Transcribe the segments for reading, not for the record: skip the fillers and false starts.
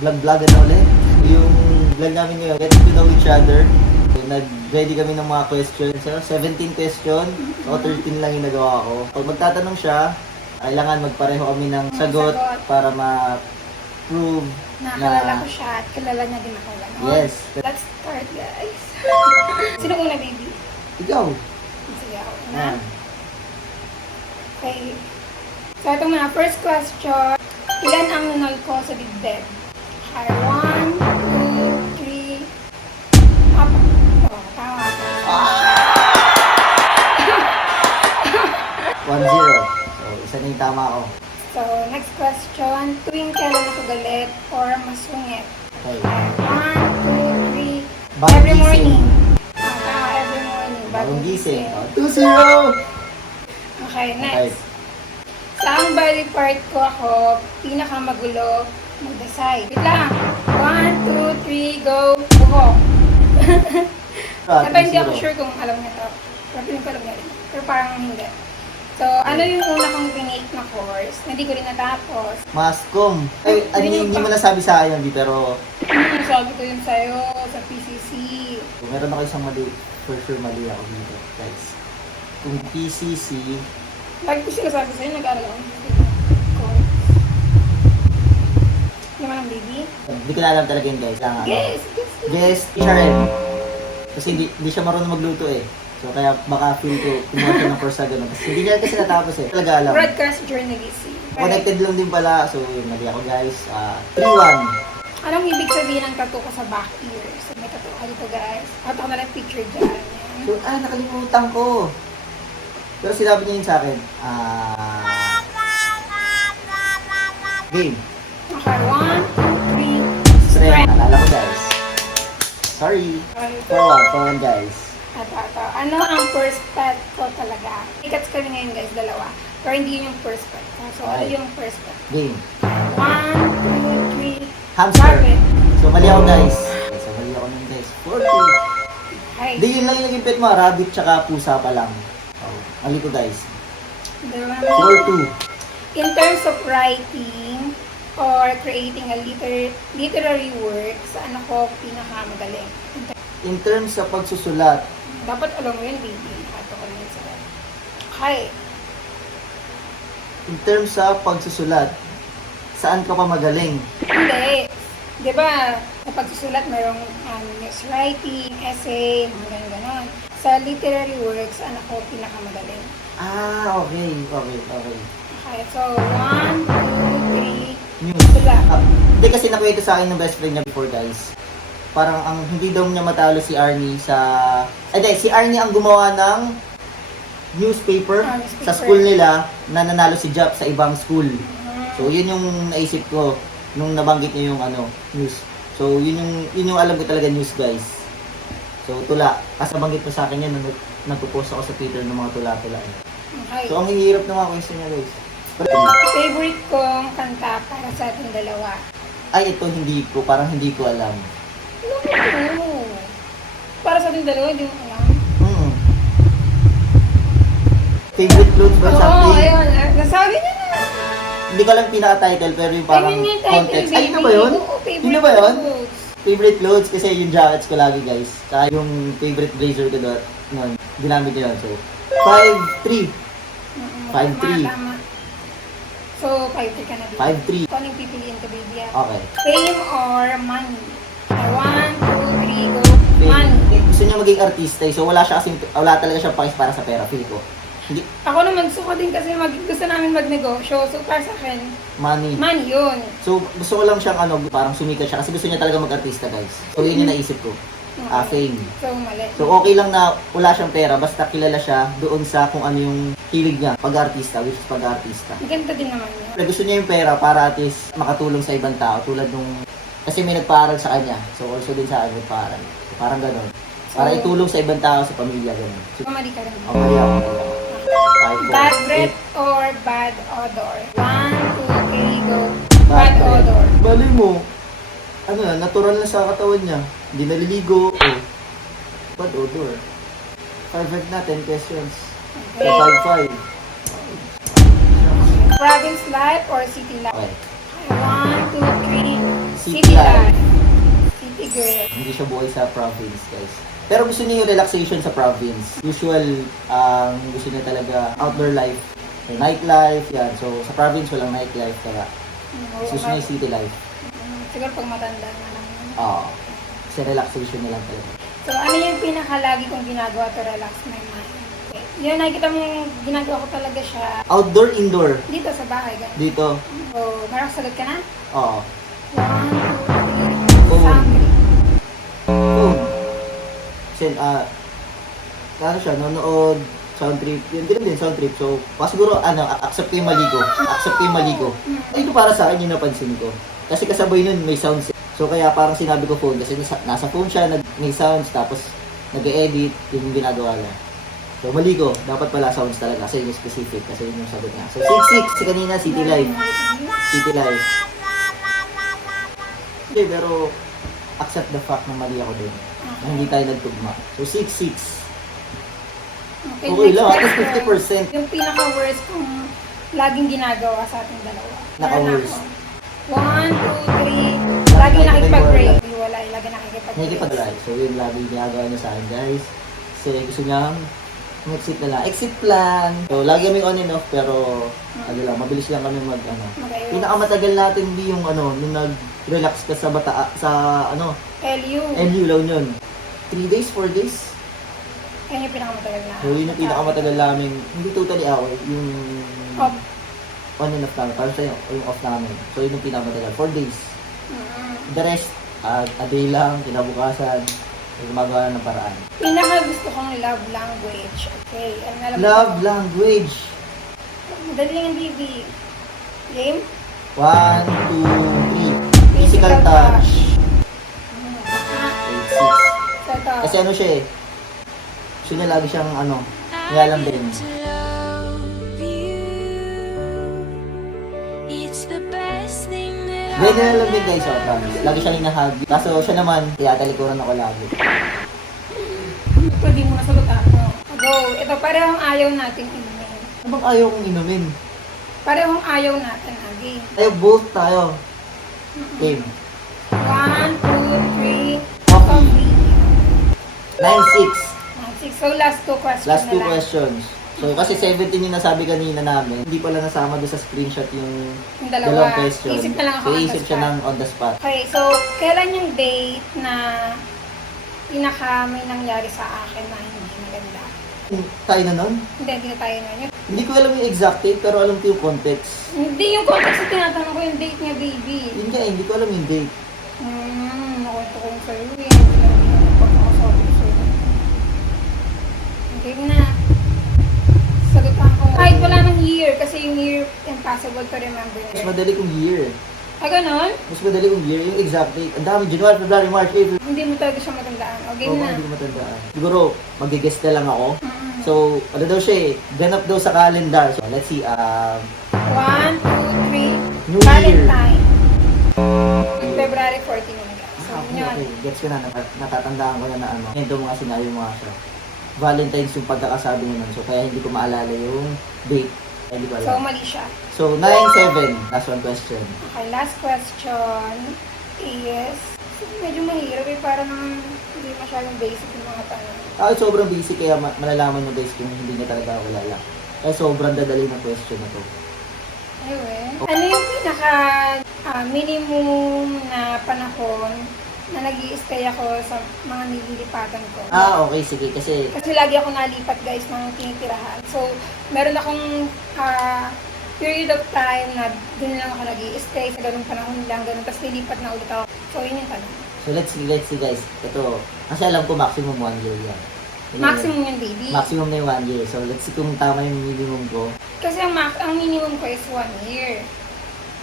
vlog-vlog na ulit. Yung vlog namin ngayon, getting to know each other. So, nag-ready kami ng mga questions. So, 17 question, o 13 lang yung nagawa ko. Pag magtatanong siya, kailangan magpareho kami ng sagot para ma-prove Nakalala ko siya at kilala niya din ako. Yes. Let's start, guys. Sino una, baby? Ikaw. Sige ako na. Okay. So, ito muna. First question. Ilan ang nunal ko sa dibdib? Okay, 1, 2, 3, 4. Oh, tama. 1-0. So, isa na yung tama ko. So, next question. Tuwing kailan ako galit or masungit? Okay. 1, 2, 3. Bagong Every gising. morning. Tama, every morning. Bagong gising. 2-0. Okay, Okay. next. Saang body part ko ako pinakamagulo mag-decide? Wait lang. 1, 2, 3, go. Buhok. Pero hindi ako sure kung alam niya to. Pero feeling ko alam niya rin. Pero parang hindi. So, ano yung una kong tinake na course? Hindi ko rin natapos. Mascom. Ay, hindi mo nasabi sa akin, hindi, pero Sabi ko yun sa'yo sa PCC. meron ako isang mali. For sure, mali ako dito, guys. Kung PCC, Lagi ko sinasabi sa'yo, nag-aaral ako. Course. Hindi mo lang, baby? hindi ko na alam talaga yun, guys. Lang, Yes! Yes, HRM. Kasi hindi siya marunong magluto eh. So kaya baka feel ko kumuha siya ng course sa ganun. Kasi hindi niya kasi natapos eh. Talaga alam. Broadcast journalism. Connected lang din pala. So yun, mali ako guys. 3-1. Anong ibig sabihin ng tattoo ko sa back ears? May tattoo ka dito, guys. At ako na lang picture dyan. Yan. So, nakalimutan ko. Pero sinabi niya yun sa akin. Game. Okay, 1, 2, 3. Strength. Nalala ko guys. Sorry. 4-1 guys. Ito. Ano ang first pet ko talaga? Ikats kami ngayon, guys, dalawa. Pero hindi yun yung first pet ko. So, ano Okay. yung first pet? Game. 1, 2, 3. Hamster. Rabbit. So mali ako guys. So mali ako nun guys. 4-2. Okay. Hindi, yun lang yung naging pet mo. Rabbit tsaka pusa pa lang. Oh, mali ko guys. Dalawa. 4-2. In terms of writing or creating a literary work, saan ako pinakamagaling? In terms sa pagsusulat, Dapat alam mo yun, baby. Ito ko lang sa okay. in terms sa pagsusulat, saan ka pa magaling? Hindi. Di ba, sa pagsusulat, mayroong news writing, essay, mga ganon. Sa literary works, saan ako pinakamagaling? Okay. Okay, so 1, 2, 3. News. Sula. Hindi kasi nakwento sa akin ng best friend niya before guys. Parang ang hindi daw niya matalo si Arnie sa... si Arnie ang gumawa ng newspaper Newspaper. sa school nila na nanalo si Jap sa ibang school. So yun yung naisip ko nung nabanggit niya yung news. So yun yung alam ko talaga news guys. So tula. Kasi nabanggit pa sa akin yan nung nagpo-post ako sa Twitter ng mga tula-tula. Okay. So ang hirap ng mga question niya guys. Favorite kong kanta para sa ating dalawa. Ay ito parang hindi ko alam. Ano ko? Para sa ating dalawa, hindi mo alam. Favorite clothes ba Oo, something? ayun. Nasabi niya na. Hindi ko lang pinaka-title pero yung parang Ayun yung title, context. baby. Ay, yun ba yun? Oo, favorite Yun na ba yun? clothes. Favorite clothes kasi yung jackets ko lagi guys. Saka yung favorite blazer ko doon. Noon, ginamit ko yun. So, 5-3. 5-3. Tama. So, 5-3 ka na dito. 5-3. Kung anong pipiliin ka, baby? Okay. Fame or money? 1, 2, 3, go. Fame. Money. Gusto niya maging artista eh. So, wala talaga siya pakis para sa pera. Feel ko. Hindi, Ako naman, suko din kasi gusto namin magnegosyo. So, para sa akin, money. money yun. So, gusto ko lang siyang parang sumikat siya kasi gusto niya talaga mag-artista guys. So, yun yung naisip ko. Fame. So, mali. So, okay lang na wala siyang pera basta kilala siya doon sa kung ano yung hilig niya pag-artista, which is pag-artista. Maganda din naman yun. Pero gusto niya yung pera para at least makatulong sa ibang tao tulad nung kasi may nagpaaral sa kanya. So, also din sa akin nagpaaral. So, parang gano'n. Para So, itulong sa ibang tao, sa pamilya, gano'n. So, mali ka rin. okay ako. Bad breath or bad odor? 1, 2, 3, go. Bad odor. Bali mo, natural na sa katawan niya. Hindi naliligo. Bad odor. 5 na, 10 questions. Okay. 5-5. Province life or city life? Okay. 1, 2, 3. City life. City girl. Hindi siya buhay sa province, guys. Pero gusto niya yung relaxation sa province. Usual, gusto niya talaga outdoor life. So, nightlife, yan. So, sa province, walang nightlife. Kaya, gusto niya yung city life. Siguro pag matanda na lang. Oo. Kasi relaxation na lang talaga. So, ano yung pinakalagi kong ginagawa to relax my mind? Okay. Yun, nakikita mo yung ginagawa ko talaga siya. Outdoor, indoor. Dito sa bahay, ganun. Dito. So, sagot ka na? Oo. 1, 2, 3. Boom. Sound trip. Boom. Kasi, ano siya, nanonood, sound trip. Yun, ganun din, sound trip. So, siguro, accept ko yung maligo. Accept ko yung maligo. Ito para sa akin yung napansin ko. Kasi kasabay nun, may sounds. So, kaya parang sinabi ko phone. Kasi nasa phone siya, may sounds, tapos nag-edit, yung ginagawa niya. So, maligo. Dapat pala sounds talaga. Kasi yung specific. Kasi yun yung sagot niya. So, 6-6. Si kanina, city life. City life. Okay, pero accept the fact na mali ako din. Na hindi tayo nagtugma. So, 6-6. Okay lang, at least 50%. Yung pinaka-worst kong laging ginagawa sa ating dalawa. Naka-worst. 1, 2, 3. Lagi nakikipag-break. Wala, lagi nakikipag-break. Nakikipag-drive. So, yun lagi ginagawa niya sa akin, guys. Kasi gusto niya exit na lang. Exit plan. So, lagi kami on and off, pero mabilis lang kami Mag-ayos. Pinakamatagal natin di yung nung nag-relax ka sa LU. LU lang yun. 3 days, 4 days. Yan yung pinakamatagal na. So, yun yung pinakamatagal namin. Hindi totally hour, yung Off. on and off namin. Parang sa'yo, yung off namin. So, yun yung pinakamatagal. 4 days. The rest, a day lang, kinabukasan. Gumagawa ng paraan. Pinaka gusto kong love language. Okay. Alam mo Love ito? language. Madali lang yung baby. Game? 1, 2, 3. Physical touch. 8, 6. So, ito. Kasi ano siya eh. Gusto niya lagi siyang nilalambing. May nilalambing guys, promise. Lagi siyang hinahag. Kaso siya naman, talikuran ako lagi. Pwede mo nasagot ako. Go. Ito, parehong ayaw natin inumin. Ano bang ayaw kong inumin? Parehong ayaw natin, Agi. Tayo both tayo. Game. 1, 2, 3. Coffee. 9, 6. So, last two questions Last na 2 lang. questions. So, kasi 17 yung nasabi kanina namin, hindi pala nasama doon sa screenshot yung Yung dalawa. dalawang question. Isip na lang ako So, on the isip siya spot. ng on the spot. Okay, so, kailan yung date na may nangyari sa akin na hindi maganda? Tayo na nun? Hindi na tayo na yun. Hindi ko alam yung exact date, pero alam ko yung context. Hindi yung context na tinatanong ko yung date niya, baby. Yun nga, hindi ko alam yung date. Nakwento ko yung sa'yo eh. Hindi lang yun ang pagkakasabi ko sa'yo. Okay na. Sagutan ko. Kahit wala ng year, kasi yung year, impossible to remember. Mas madali kong year. Ganon? Mas madali kong year, yung exact date. Ang dami, January, February, March, April. Hindi mo talaga siya matandaan. Okay Oo, na. hindi ko matandaan. Siguro, mag-guess na lang ako. Mm-mm. So, ano daw siya eh, ganap daw sa calendar. So, let's see, 1, 2, 3. New Valentine. February 14 yun. So, yun. okay, gets ko na, natatandaan ko na Ito mga sinabi mo nga siya. Valentine's yung pagkakasabi niya nun. So, kaya hindi ko maalala yung date. Hindi ko So, alam. mali siya. So, 9-7. Last one question. Okay, last question is, medyo mahirap eh, parang hindi masyadong basic yung mga tanong. Sobrang basic kaya malalaman mo guys kung hindi niya talaga ako kilala. Kaya sobrang dadali ng question na to. Anyway, ano yung pinaka minimum na panahon na nag-i-stay ako sa mga nililipatan ko? Okay, sige. Kasi, Kasi lagi ako nalipat guys ng tinitirahan. So, meron akong period of time na doon lang ako nag-i-stay sa ganung panahon lang, ganun. Tapos nilipat na ulit ako. So, yun yung tanong. so let's see guys. Ito, kasi alam ko maximum 1 year yan. Yun Maximum yung baby. Maximum na yung 1 year. So, let's see kung tama yung minimum ko. Kasi ang minimum ko is 1 year.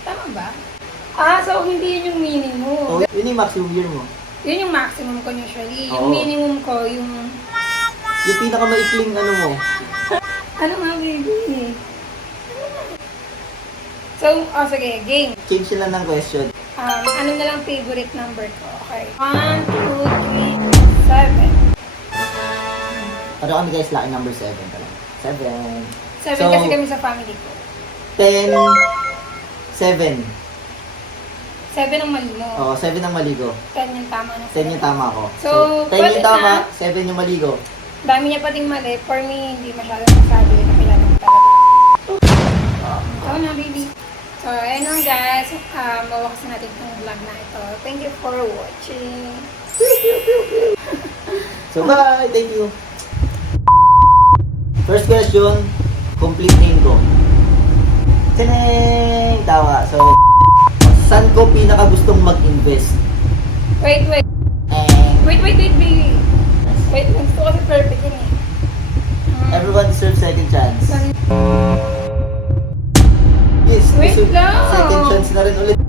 Tama ba? So hindi yun yung minimum. Oh, yun yung maximum year mo. Yun yung maximum ko usually. Yung Oo. minimum ko, yung... Yung pinakamaikling mo. Ano nga, baby? So, sige, game. Change lang ng question. Ano na lang favorite number ko? Okay. 1, 2, 3, 7. Pero kami guys, lucky number 7 talaga. 7. 7 So, kasi kami sa family ko. 10, 7. 7 ang mali mo. Oo, 7 ang maligo. 10 yung tama na. 10 yung tama ko. So, 10 pwede yung tama, na. 7 yung maligo. Dami niya pating mali. For me, hindi masyado masabi. Nakilala mo talaga. Oo na, baby. So, ayun lang guys. Mawakasan natin itong vlog na ito. Thank you for watching. So, bye! Thank you! First question, complete name ko. Tineng! Tawa. So, saan ko pinaka gustong mag-invest? Wait. And Wait, baby. Wait, gusto ko kasi perfect yun eh. everyone deserves second chance. San- Yes, Wait deserve lang. second chance na rin ulit.